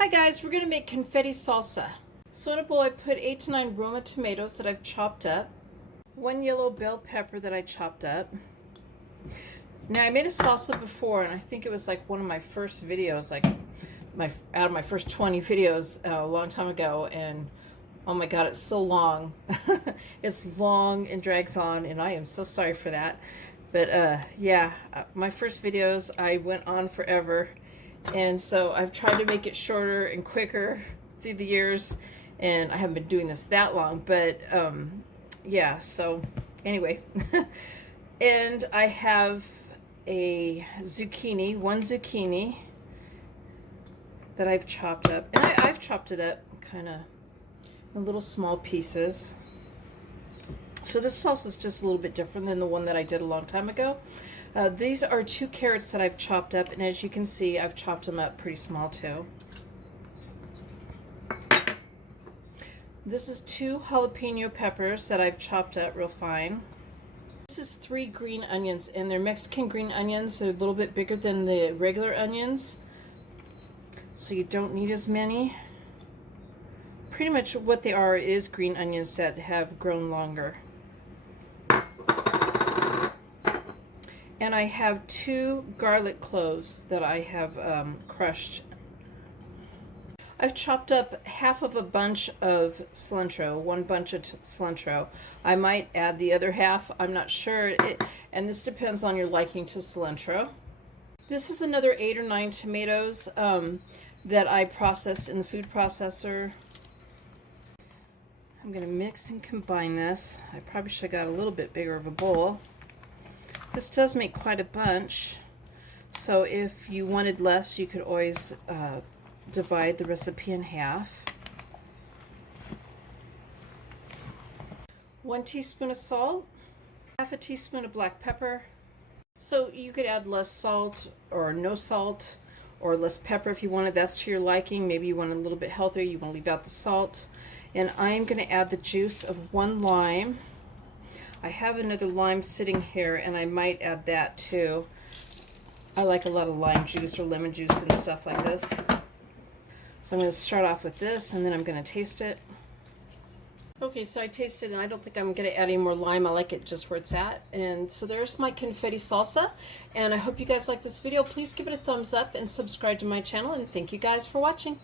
Hi guys, we're going to make confetti salsa. So in a bowl I put 8 to 9 Roma tomatoes that I've chopped up, 1 yellow bell pepper that I chopped up. Now I made a salsa before and I think it was like one of my first videos, like out of my first 20 videos a long time ago, and oh my god, it's so long. It's long and drags on and I am so sorry for that. But yeah, my first videos I went on forever. And so I've tried to make it shorter and quicker through the years, and I haven't been doing this that long, but yeah, so anyway. And I have a zucchini, one zucchini that I've chopped up, and I've chopped it up kind of in little small pieces. So this sauce is just a little bit different than the one that I did a long time ago. These are 2 carrots that I've chopped up, and as you can see, I've chopped them up pretty small too. This is 2 jalapeno peppers that I've chopped up real fine. This is 3 green onions, and they're Mexican green onions. They're a little bit bigger than the regular onions, so you don't need as many. Pretty much what they are is green onions that have grown longer. And I have 2 garlic cloves that I have crushed. I've chopped up half of a bunch of cilantro, 1 bunch of cilantro. I might add the other half, I'm not sure, and this depends on your liking to cilantro. This is another 8 or 9 tomatoes that I processed in the food processor. I'm going to mix and combine this. I probably should have got a little bit bigger of a bowl. This does make quite a bunch, so if you wanted less, you could always divide the recipe in half. 1 teaspoon of salt, half a teaspoon of black pepper. So you could add less salt or no salt, or less pepper if you wanted. That's to your liking. Maybe you want a little bit healthier, you want to leave out the salt. And I am going to add the juice of 1 lime. I have another lime sitting here, and I might add that too. I like a lot of lime juice or lemon juice and stuff like this. So I'm going to start off with this, and then I'm going to taste it. Okay, so I tasted it, and I don't think I'm going to add any more lime. I like it just where it's at. And so there's my confetti salsa, and I hope you guys like this video. Please give it a thumbs up and subscribe to my channel, and thank you guys for watching.